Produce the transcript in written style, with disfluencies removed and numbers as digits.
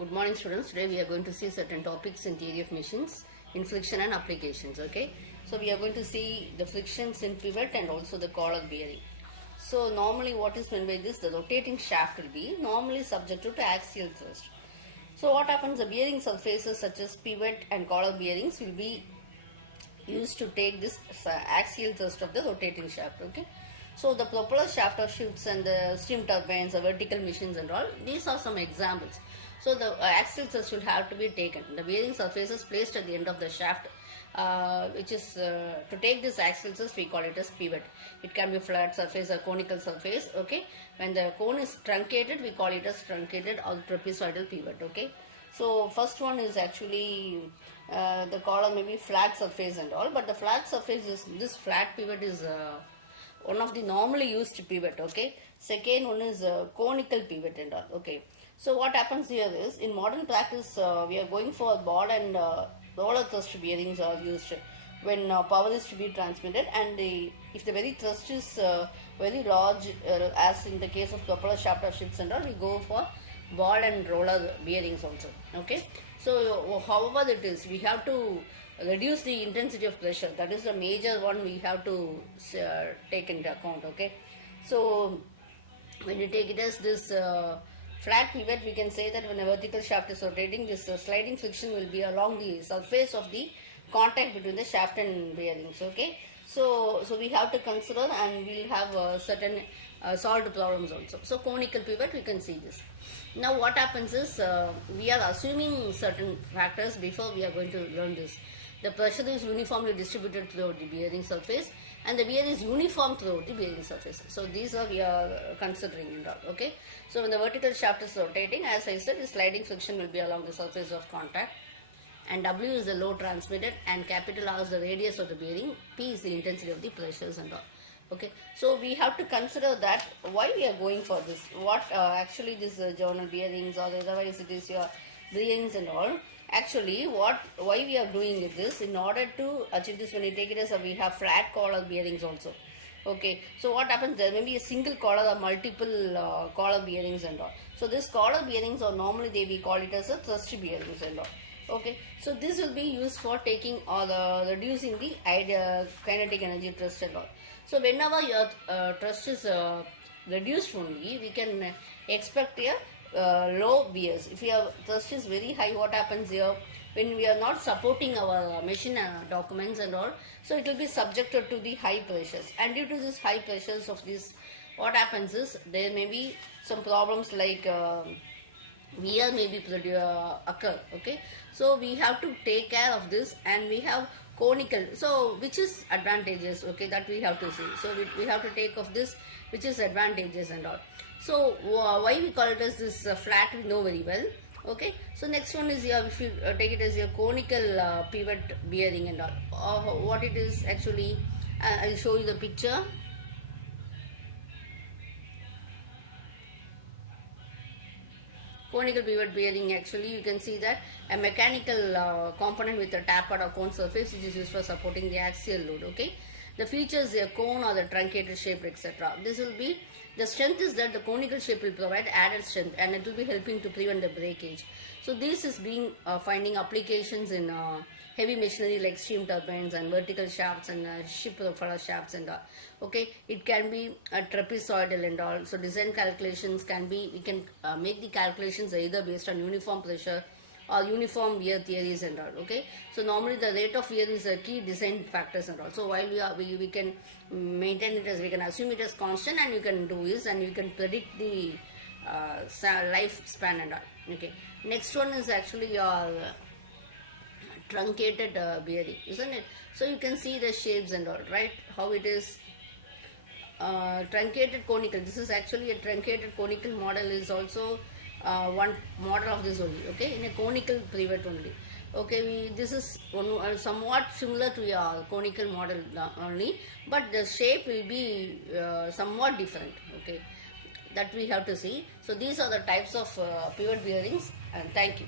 Good morning students. Today we are going to see certain topics in theory of machines in friction and applications. Okay, so we are going to see the frictions in pivot and also the collar bearing. So normally what is meant by this, the rotating shaft will be normally subjected to axial thrust. So what happens, the bearing surfaces such as pivot and collar bearings will be used to take this axial thrust of the rotating shaft. Okay, so the propeller shaft of ships and the steam turbines, the vertical machines and all, these are some examples. So the axial thrust will have to be taken. The bearing surface is placed at the end of the shaft, which is to take this axial thrust we call it as pivot. It can be flat surface or conical surface. Okay, when the cone is truncated we call it as truncated or trapezoidal pivot. Okay, so first one is actually the column may be flat surface and all, but the flat surface is, this flat pivot is one of the normally used pivot. Okay, second one is conical pivot and all. Okay, so what happens here is, in modern practice we are going for ball and roller thrust bearings are used when power is to be transmitted, and if the very thrust is very large, as in the case of propeller shaft of ships and all, we go for ball and roller bearings also. Okay, so however it is, we have to reduce the intensity of pressure. That is the major one we have to take into account. Okay, so when you take it as this flat pivot, we can say that when a vertical shaft is rotating, this sliding friction will be along the surface of the contact between the shaft and bearings. Okay, so we have to consider, and we'll have certain solved problems also. So conical pivot, we can see this. Now what happens is, we are assuming certain factors before we are going to learn this. The pressure is uniformly distributed throughout the bearing surface, and the wear is uniform throughout the bearing surface. So these are we are considering and all. Okay, so when the vertical shaft is rotating, as I said, the sliding friction will be along the surface of contact, and W is the load transmitted, and capital R is the radius of the bearing, P is the intensity of the pressures and all. Okay, so we have to consider that why we are going for this, what actually this journal bearings, or otherwise it is your bearings and all. Actually why we are doing this, in order to achieve this, when you take it as we have flat collar bearings also. Okay, so what happens, there may be a single collar or multiple collar bearings and all. So this collar bearings, or normally we call it as a thrust bearings and all. Okay, so this will be used for taking or reducing the kinetic energy thrust and all. So whenever your thrust is reduced only, we can expect a low bears. If your thrust is very high, what happens here, when we are not supporting our machine documents and all, so it will be subjected to the high pressures, and due to this high pressures of this, what happens is there may be some problems like wear may be occur. Okay, so we have to take care of this, and we have conical, so which is advantages. Okay, that we have to see. So we have to take of this, which is advantages and all. So why we call it as this flat, we know very well. Okay, so next one is your, if you take it as your conical pivot bearing and all. What it is actually, I'll show you the picture. Conical pivot bearing, actually you can see that a mechanical component with a tapered or cone surface, which is used for supporting the axial load. Okay, the features, a cone or the truncated shape, etc. This will be, the strength is that the conical shape will provide added strength, and it will be helping to prevent the breakage. So this is being finding applications in heavy machinery like steam turbines and vertical shafts and ship propeller shafts and all. Okay, it can be trapezoidal and all. So design calculations can be, we can make the calculations either based on uniform pressure or uniform wear theories and all. Okay, so normally the rate of wear is a key design factors and all. So while we can maintain it as, we can assume it as constant, and you can do this, and you can predict the lifespan and all. Okay, next one is actually your truncated bearing, isn't it? So you can see the shapes and all, right, how it is truncated conical. This is actually a truncated conical model, is also one model of this only. Okay, in a conical pivot only. Okay, this is somewhat similar to your conical model only, but the shape will be somewhat different. Okay, that we have to see. So these are the types of pivot bearings, and thank you.